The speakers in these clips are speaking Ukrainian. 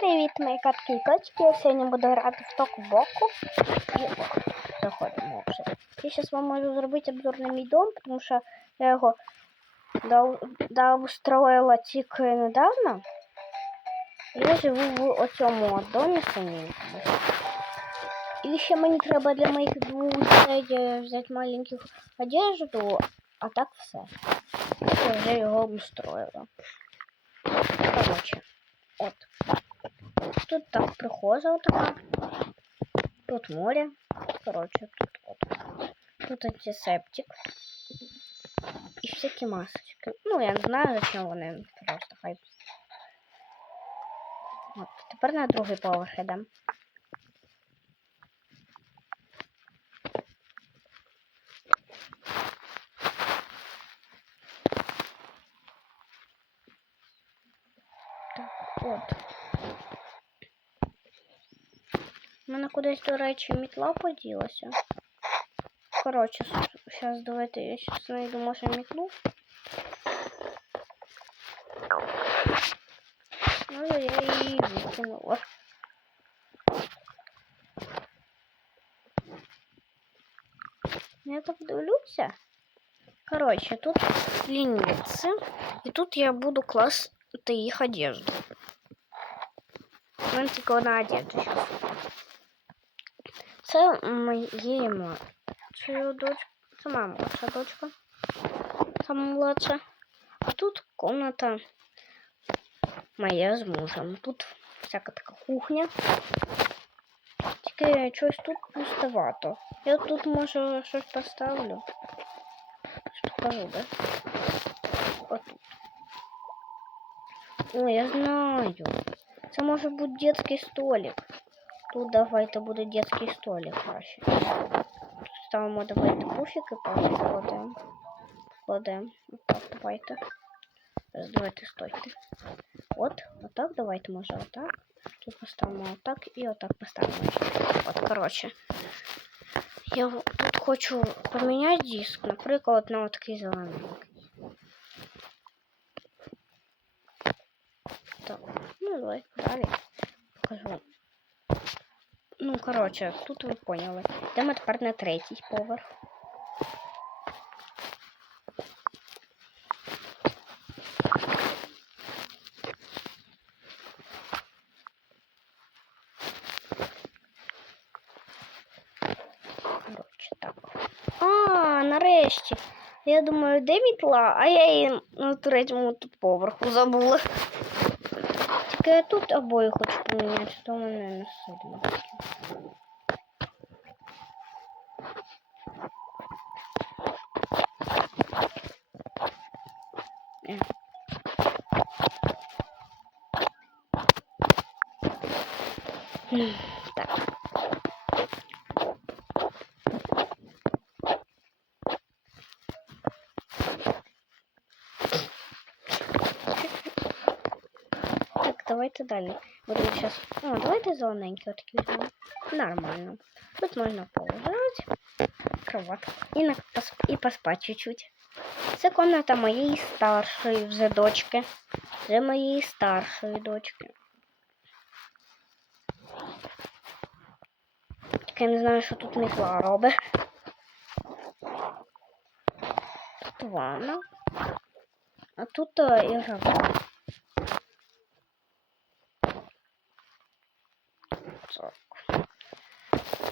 привіт, мої катки і качки. Я сьогодні буду грати в ток-боку. І заходимо вже. Я зараз вам можу зробити обзор на мій дом, тому що я його дав тільки недавно. Я живу в оцьому домі саменькому. І ще мені треба для моїх двох дітей взяти маленьких одежду, а так все. Я вже його обустроїла. Короче, от. Тут так прихожа вот така. Тут море. Короче, тут от. Тут антисептик. І всякі масочки. Ну, я не знаю, зачем вони. Просто хай. От, тепер на другий поверх йдемо. От. У мене кудись, до речі, мітла поділася. Коротше, зараз давайте я зараз знайду може мітлу. Ну, я її викинула. Я так дивлюся. Короче, тут лінійці. І тут я буду класти їх одежду. Вон тільки одна одежда зараз. Це моєї младшої дочка. Це моя младша дочка. Сама младша. А тут комната моя з мужем. Тут всяка така кухня. Тільки щось тут пустовато. Я тут може щось поставлю. Що покажу, да? Отут. Ой, я знаю. Це може бути детський столик. Тут давайте буде детський столик краще. Тут ставимо давайте пуфік і покладемо. Кладемо. Отак, давайте. Зараз давайте стойте. От, отак, давайте може отак. Тут поставимо отак і отак поставимо. От, коротше. Я тут хочу поміняти диск, наприклад, на такий зелений. Так, ну давай далі покажу. Ну, Коротше, тут ви поняли. Йдемо тепер на третій поверх. Коротше, так. А, нарешті. Я думаю, де мітла, а я її на третьому тут поверху забула. Тільки я тут обоє хочу поміняти, то мене не сильно. Е. М, Так. Так, давайте далі. Будемо сейчас. О, давайте зелененький отакий візьмемо. Нормально. Тут можна полежати, кроватку і, на, пос, і поспати чуть-чуть. Це комната моєї старшої вже дочки. Вже моєї старшої дочки. Тільки я не знаю, що тут мітла робить. Тут ванна. А тут е, ігрова. Так.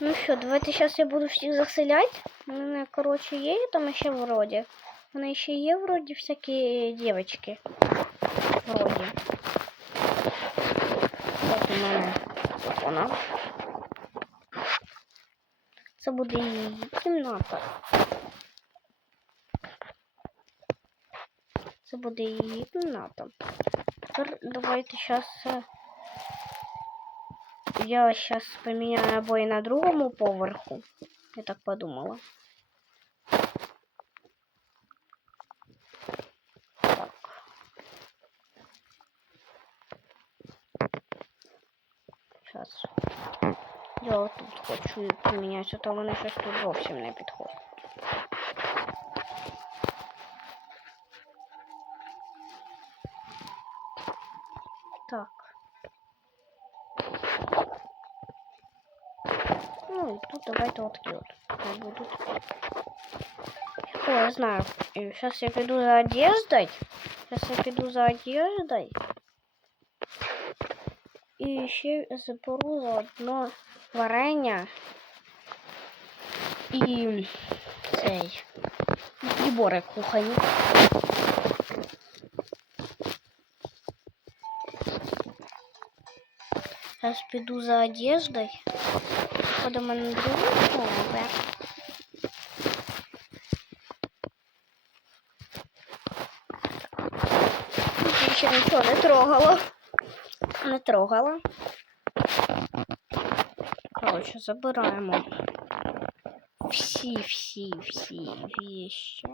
Ну що, давайте зараз я буду всіх заселять. У мене, коротше, є там ще вроді. Мене ще є вроді всякі дівчатки. Вроді. От у мене вона. Це буде її кімната. Це буде її кімната. Тепер давайте зараз. Я сейчас поменяю обои на другому поверху. Я так подумала. міняються, а то вони щось тут зовсім не підходять. Так. Ну и тут давайте вот такие я буду О, я знаю. Э, Сейчас я пойду за одеждой. Сейчас я пойду за одеждой. И еще заберу заодно варення і цей прибори кухонні. Зараз піду за одеждою. Ходимо на другий поверх. Ще нічого не трогала. Не трогала. Коротше, забираємо всі, всі, всі вещи.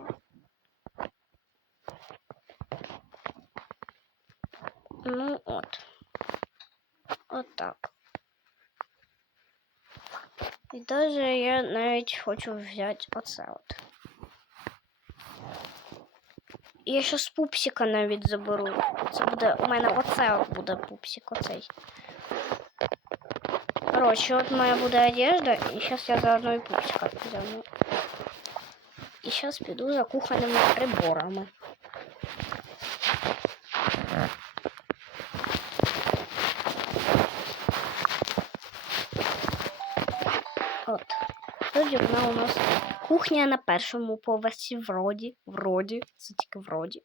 Ну от. От так. І даже я навіть хочу взяти оце от. І Я щас пупсика навіть заберу. Це буде у мене оце от буде пупсик, оцей. Короче, от моя буде одежда, і зараз я заодно і пупсика взяну. І зараз піду за кухонними приборами. От. Тоді вона у нас кухня на першому поверсі, вроді, вроді, це тільки вроді.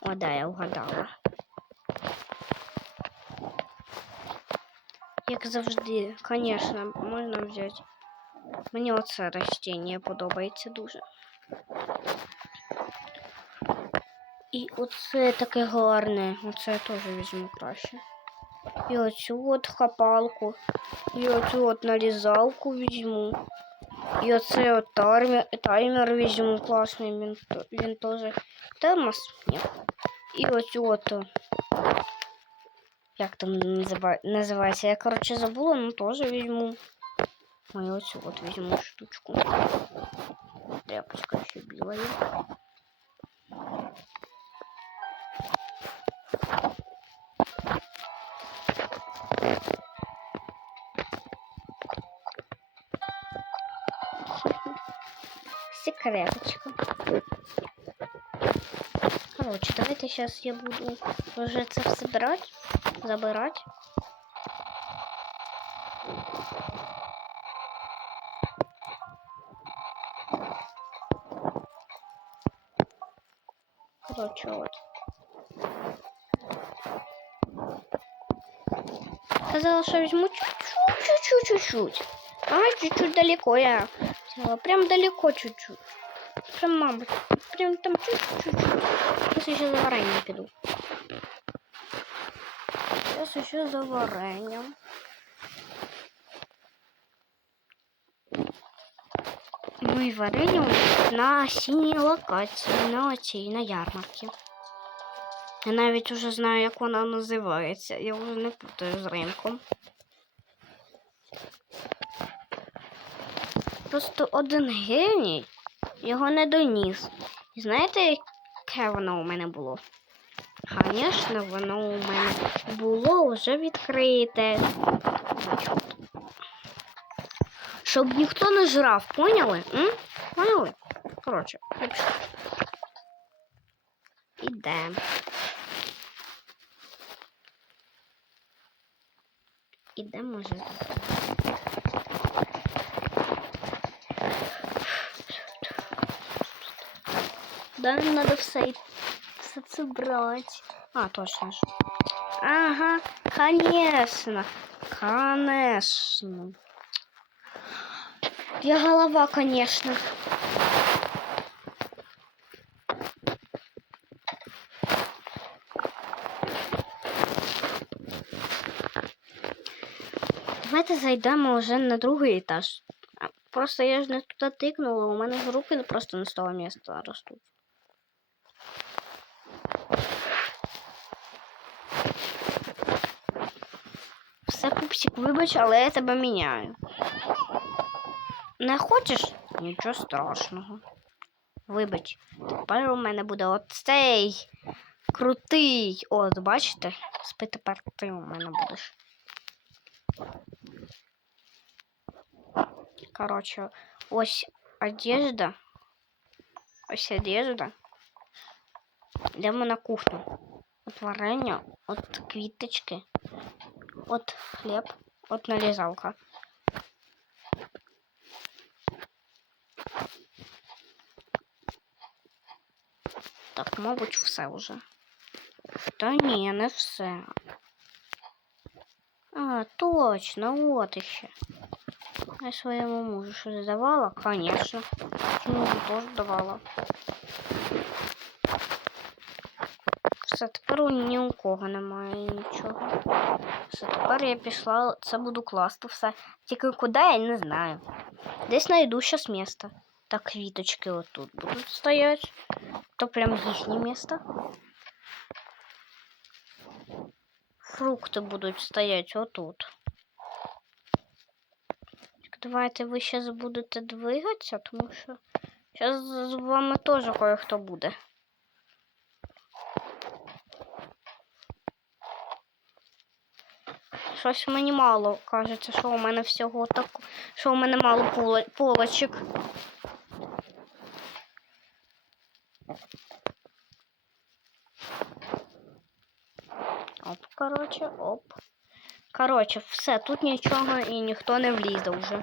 О, да, я вгадала. Як завжди, звісно, можна взяти. Мені оце растіння подобається дуже. І оце таке гарне. Оце я теж візьму краще. І оцю от хапалку. І оцю от нарізалку візьму. І оцей от таймер, таймер візьму класний, він, то- він теж термос. Ні. І оцю от. о, Як там назива- називається? Я, коротше, забула, ну теж візьму. Ой, оцю от візьму штучку. Тряпочка ще біла є. Секреточка. Короче, давайте сейчас я буду уже это собирать, забирать. Короче, вот. Сказала, что возьму чуть-чуть, чуть-чуть. А, чуть-чуть далеко я взяла. Прям далеко чуть-чуть. Прям, мабуть, прям там чуть-чуть. Сейчас еще за вареньем пойду. Сейчас еще за вареньем. Ну і варення на осінній локації, на оцій, на ярмарці. Я навіть уже знаю, як вона називається. Я вже не путаю з ринком. Просто один геній його не доніс. І знаєте, яке воно у мене було? Звісно, воно у мене було вже відкрите. Щоб ніхто не жрав, поняли? М? Поняли? Коротше. Ідемо. Ідемо вже. Да, нам надо все, все це брати. А, точно. Ага, конечно. Конечно. Я голова, конечно. Давайте зайдемо вже на другий етаж. А, Просто я ж не туди тикнула, у мене ж руки просто з того місця ростуть. Все, пупсик, вибач, але я тебе міняю. Не хочеш? Нічого страшного. Вибач, тепер у мене буде оцей крутий. От, бачите? Спи тепер ти у мене будеш. Короче, ось одежда. Ось одежда. Йдемо на кухню. От варення, от квіточки, от хліб, от нарізалка. Так, мабуть, все вже. Та ні, не все. А, точно, от іще. Я своєму мужу щось давала? Конечно. Мужу теж давала. Все, тепер ні у кого немає нічого. Все, тепер я пішла, це буду класти все. Тільки куди я не знаю. Десь знайду щас місто. Так, квіточки отут будуть стоять. То прям їхнє місто. Фрукти будуть стоять отут. Давайте ви зараз будете двигатися, тому що зараз з вами теж кое-хто буде. Щось мені мало кажеться, що у мене всього так, що у мене мало поло- полочок. Оп, короче, оп. Короче, все, тут нічого і ніхто не влізе вже.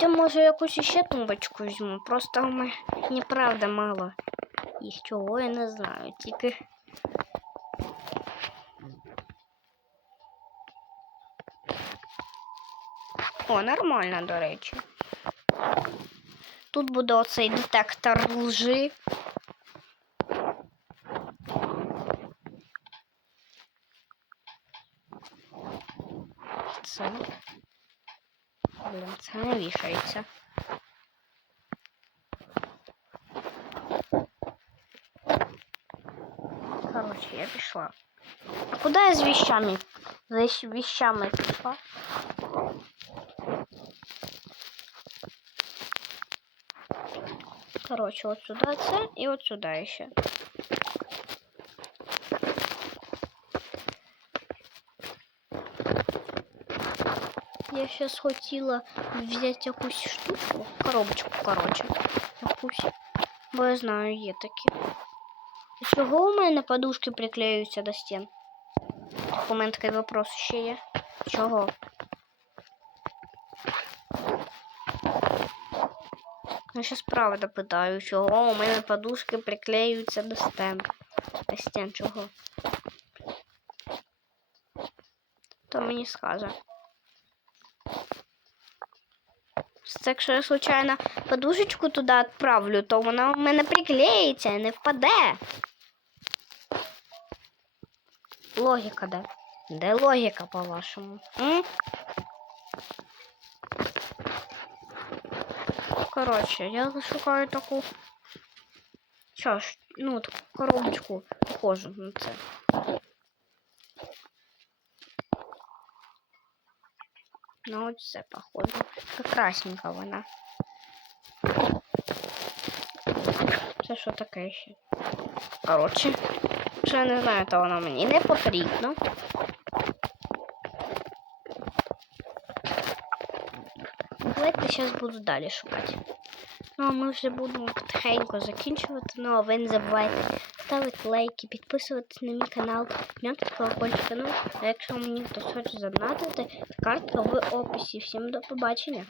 Де може якусь іще тумбочку візьму? Просто у мене неправда мало. І чого я не знаю. Тільки. О, нормально, до речі. Тут буде оцей детектор лжи. Це. Блін, це не вішається. Короче, я пішла. А куди я з вещами? За щ- вещами пішла. Короче, от сюди це і от сюди ще. Я сейчас хотіла взяти якусь штучку, коробочку, короче, якусь. Бо я знаю, є такі. Чого у мене подушки приклеюються до стін? У мене такий вопрос ще є. Чого? Я щас правда питаю, чого у мене подушки приклеюються до стін. До стін чого? То мені скаже. Це якщо я случайно подушечку туди відправлю, то вона у мене приклеїться і не впаде. Логіка де? Де логіка, по-вашому? М? Коротше, я шукаю таку. Ж, ну, таку коробочку похожу на це. Ну, от це. Така красненька вона. Це що таке ще? Коротше, що я не знаю, то воно мені не потрібно. Давайте зараз буду далі шукати. Ну, а ми вже будемо потихеньку закінчувати. Ну, а ви не забувайте ставити лайки, підписуватись на мій канал, кнопки колокольчика. Ну, а якщо мені хтось хоче задонатити, картка в описі. Всім до побачення.